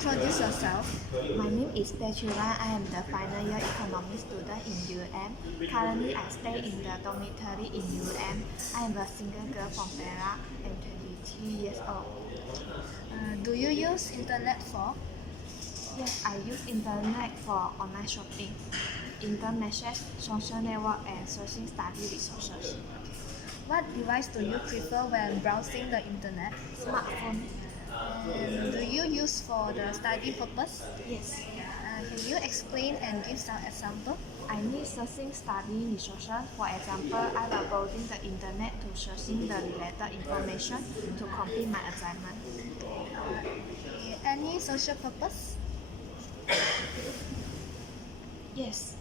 introduce yourself? My name is Pechula. I am the final year economics student in UM. Currently, I stay in the dormitory in UM. I am a single girl from Perak and 23 years old. Do you use internet for? Yes, I use internet for online shopping, internet message, social network, and searching study resources. What device do you prefer when browsing the internet? Smartphone. And do you use for the study purpose? Yes. Can you explain and give some example? I need searching study resources. For example, I will browsing the internet to searching the related information to complete my assignment. Any social purpose? Yes.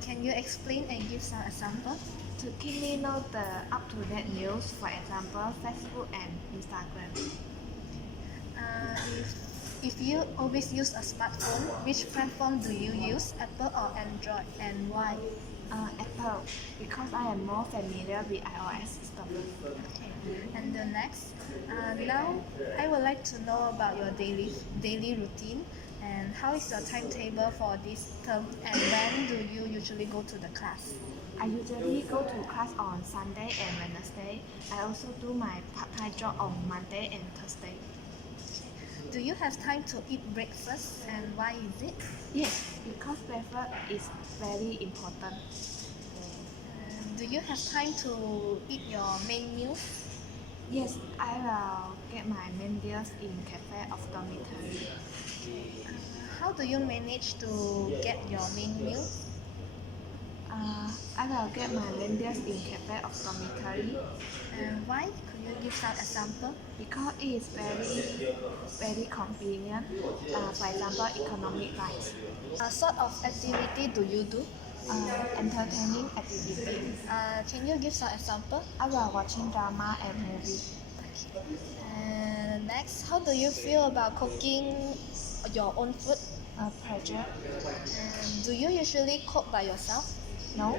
Can you explain and give some example? To keep me know the up-to-date news, for example, Facebook and Instagram. If you always use a smartphone, which platform do you use, Apple or Android, and why? Apple, because I am more familiar with iOS system. Okay. And the next, now I would like to know about your daily routine and how is your timetable for this term and when do you usually go to the class? I usually go to class on Sunday and Wednesday. I also do my part-time job on Monday and Thursday. Do you have time to eat breakfast and why is it? Yes, because breakfast is very important. Do you have time to eat your main meal? Yes, I will get my main meals in cafe of dormitory. How do you manage to get your main meal? I will get my main meals in cafe of dormitory. And why? Could you give some example? Because it is very convenient. For example, economic rights. What sort of activity do you do? Entertaining activity. Can you give some example? I will watching drama and movie. And next, how do you feel about cooking your own food? Pressure. And do you usually cook by yourself? No.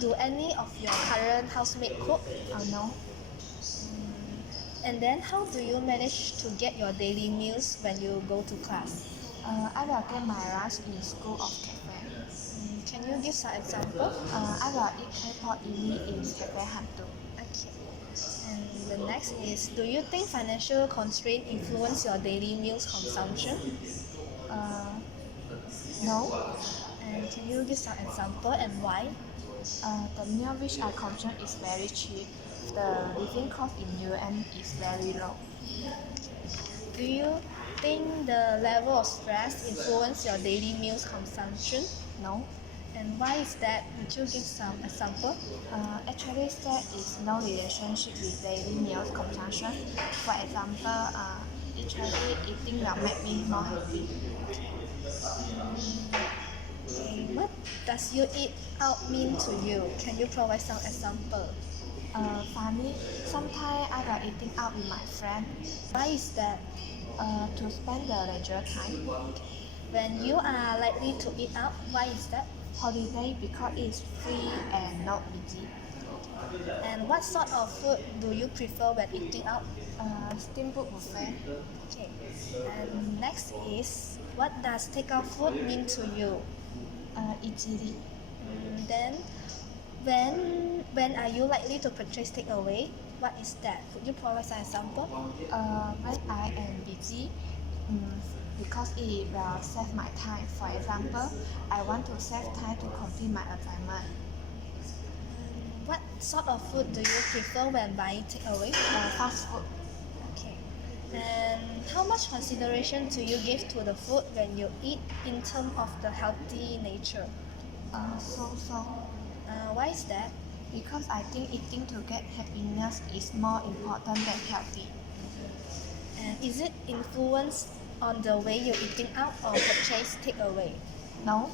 Do any of your current housemate cook? No. And then how do you manage to get your daily meals when you go to class? I will get my lunch in school of cafe. Can you give some example? I will eat K-pop in cafe Hantu. Okay. And the next is, do you think financial constraint influence your daily meals consumption? No. And can you give some example and why? The meal which I consume is very cheap. The living cost in UM is very low. Do you think the level of stress influence your daily meals consumption? No. And why is that? Would you give some example? Actually, there is no relationship with daily meals consumption. For example, actually eating will make me more happy. What does you eat out mean to you? Can you provide some example? Funny, sometimes I will eating out with my friend. Why is that? To spend the leisure time. When you are likely to eat out, why is that? Holiday because it's free and not busy. And what sort of food do you prefer when eating out? Steamboat buffet. Okay. And next is, what does takeout food mean to you? Easily. Then, when are you likely to purchase takeaway? What is that? Could you provide some example? When I am busy, because it will save my time. For example, I want to save time to complete my assignment. What sort of food do you prefer when buying takeaway? Fast food. Okay. And how much consideration do you give to the food when you eat in terms of the healthy nature? So. Why is that? Because I think eating to get happiness is more important than healthy. And is it influenced on the way you're eating out or purchase takeaway? No.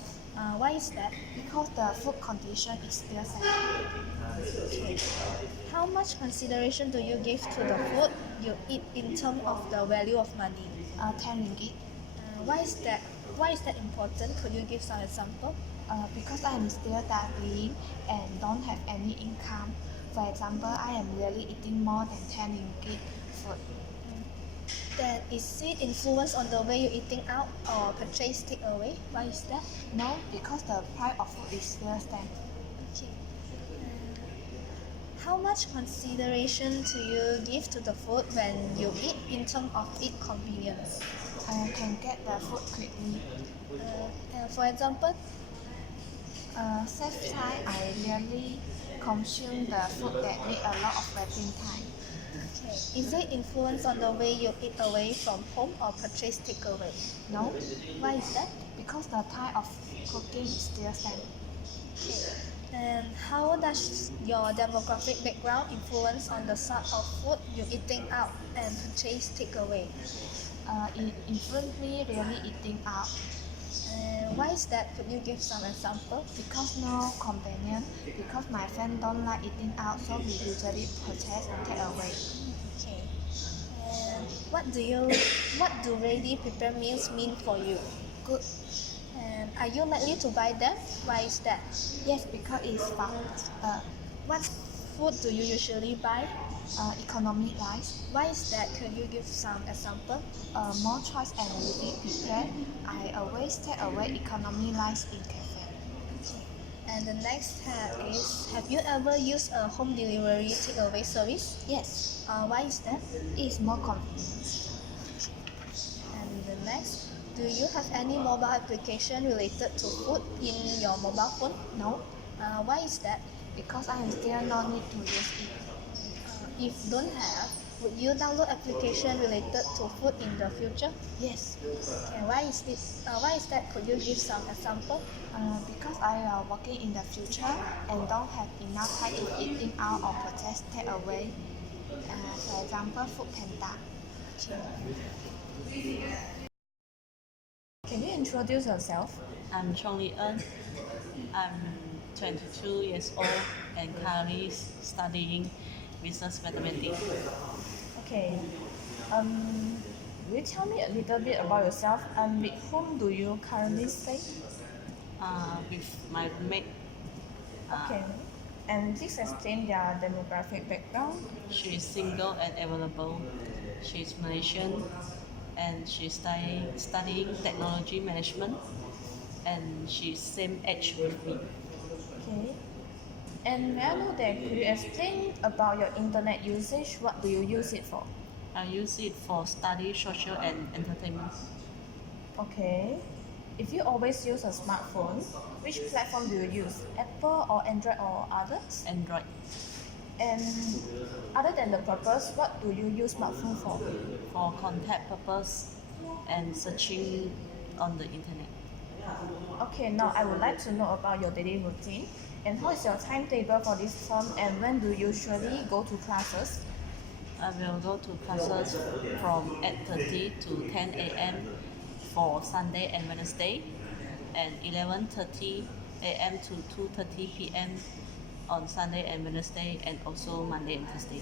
Why is that? Because the food condition is still same. Okay. How much consideration do you give to the food you eat in terms of the value of money? 10 ringgit. Why is that? Why is that important? Could you give some example? Because I'm still studying and don't have any income. For example, I am really eating more than 10 ringgit food. Then is it influence on the way you eating out or purchase takeaway? Why is that? No, because the price of food is still same. Okay. How much consideration do you give to the food when you eat in terms of its convenience? I can get the food quickly. For example, Safe time, I rarely consume the food that need a lot of waiting time. okay. Is it influence on the way you eat away from home or purchase takeaway? No, Why is that? because the time of cooking is still same. Okay. And how does your demographic background influence on the sort of food you eating out and purchase takeaway? It influenced me really eating out And why is that? Could you give some example? because no companion, because my friend don't like eating out, so we usually purchase takeaway. Okay. And what do ready prepared meals mean for you? Good. And are you likely to buy them? Why is that? Yes, because it's fast. What food do you usually buy? Economic rice, Why is that? Could you give some example? more choice and easy prepare. I always take away economy rice in cafe. Okay. And the next tab is, have you ever used a home delivery takeaway service? Yes, Why is that? it's more convenient. And the next, do you have any mobile application related to food in your mobile phone? No, Why is that? because I am still no need to use it. If don't have, would you download application related to food in the future? Yes, And why is this? Why is that? Could you give some example? because I am working in the future and don't have enough time to eating out or purchase takeaway. For example, food panda. Can you introduce yourself? I'm Chong Li En. I'm 22 years old and currently studying business mathematics. Okay. Will you tell me a little bit about yourself and with whom do you currently stay? With my roommate. Okay. And please explain their demographic background. She is single and available. She is Malaysian and she's studying technology management and she's same age with me. Okay. And may I know that could you explain about your internet usage? What do you use it for? I use it for study, social and entertainment. Okay. If you always use a smartphone, which platform do you use? Apple or Android or others? Android. And other than the purpose, what do you use smartphone for? For contact purpose and searching on the internet. Okay, now I would like to know about your daily routine and how is your timetable for this term and when do you usually go to classes? I will go to classes from 8:30 to 10 a.m. for Sunday and Wednesday, and 11:30 a.m. to 2:30 p.m. on Sunday and Wednesday, and also Monday and Thursday.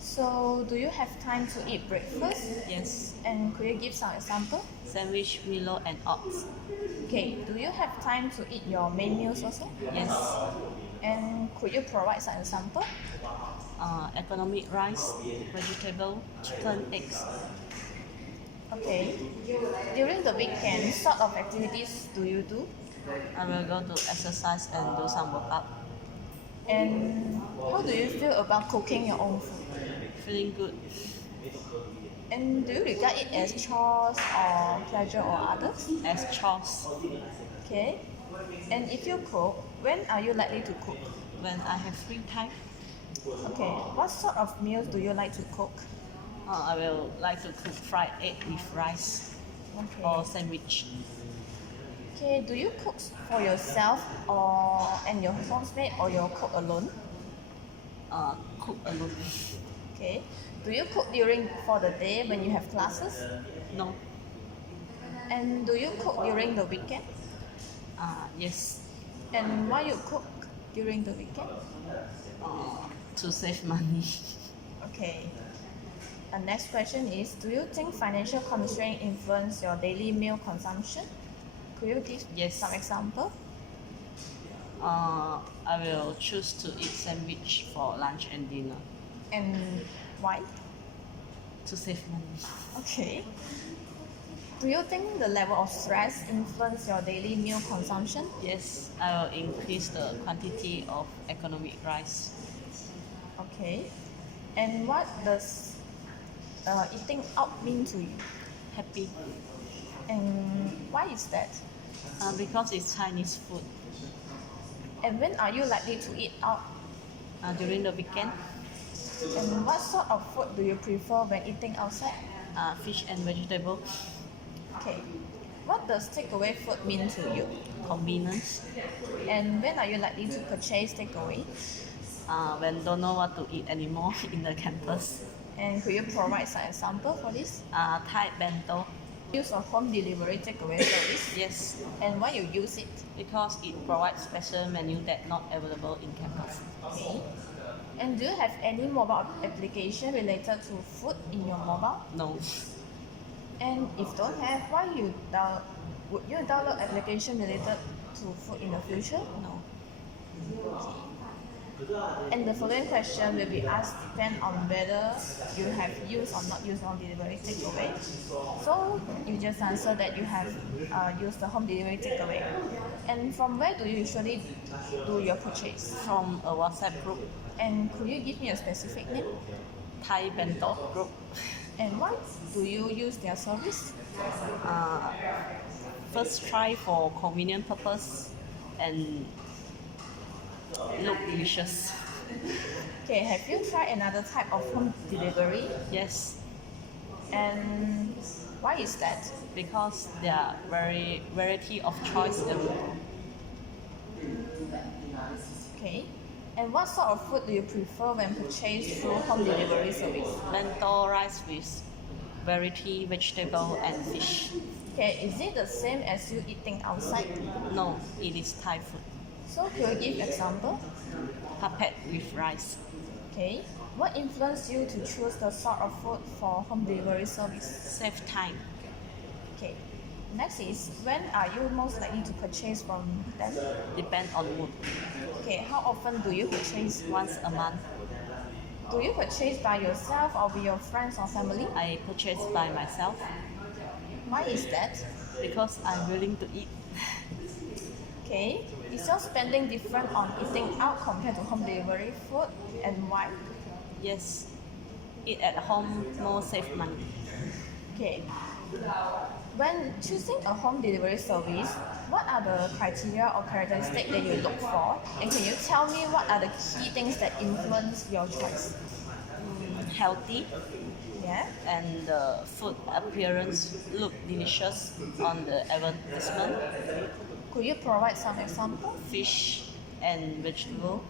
So, do you have time to eat breakfast? Yes, And could you give some example? sandwich, Milo, and oats. Okay, do you have time to eat your main meals also? Yes, And could you provide some example? economic rice, vegetable, chicken, eggs. Okay. During the weekend, sort of activities do you do? I will go to exercise and do some workout. And how do you feel about cooking your own food? Feeling good. And do you regard it as chores or pleasure or others? As chores. Okay. And if you cook, when are you likely to cook? When I have free time, Okay. What sort of meals do you like to cook? I will like to cook fried egg with rice or Okay. sandwich. Okay. Do you cook for yourself or and your housemate or you cook alone? Cook alone. Okay. Do you cook during for the day when you have classes? No. And do you cook during the weekend? Yes. And why you cook during the weekend? To save money. Okay. The next question is, do you think financial constraint influence your daily meal consumption? Could you give Yes. some example? I will choose to eat sandwich for lunch and dinner And why? to save money. Okay. Do you think the level of stress influence your daily meal consumption? Yes, I will increase the quantity of economic rice. Okay. And what does eating out mean to you? Happy And why is that? because it's Chinese food. And when are you likely to eat out? During the weekend, And what sort of food do you prefer when eating outside? fish and vegetable, Okay. What does takeaway food mean to you? convenience. And when are you likely to purchase takeaway? When don't know what to eat anymore in the campus. And could you provide some example for this? Thai bento. Use of home delivery takeaway service. Yes, And why you use it? because it provides special menu that not available in campus. Okay. And do you have any mobile application related to food in your mobile? No, And if don't have, would you download application related to food in the future? no. And the following question will be asked depend on whether you have used or not used home delivery takeaway. So you just answer that you have used the home delivery takeaway. And from where do you usually do your purchase? From a WhatsApp group, And could you give me a specific name? Thai bento group. And why do you use their service? First try for convenient purpose and look delicious. Okay, have you tried another type of home delivery? Yes, And why is that? because there are very variety of choice available. Okay. And what sort of food do you prefer when purchased through home delivery service? Bento rice with variety vegetable and fish. Okay, is it the same as you eating outside? No, it is Thai food. So could you give example? Puppet with rice. Okay. What influenced you to choose the sort of food for home delivery service? Save time. Okay. Next is when are you most likely to purchase from them? Depend on mood. Okay, how often do you purchase? Once a month, Do you purchase by yourself or with your friends or family? I purchase by myself Why is that? because I'm willing to eat. Okay. Is your spending different on eating out compared to home delivery food and why? Yes, eat at home more save money. Okay. When choosing a home delivery service, what are the criteria or characteristics that you look for? And can you tell me what are the key things that influence your choice? Healthy Yeah. and the food appearance look delicious on the advertisement. Could you provide some example? Fish and vegetable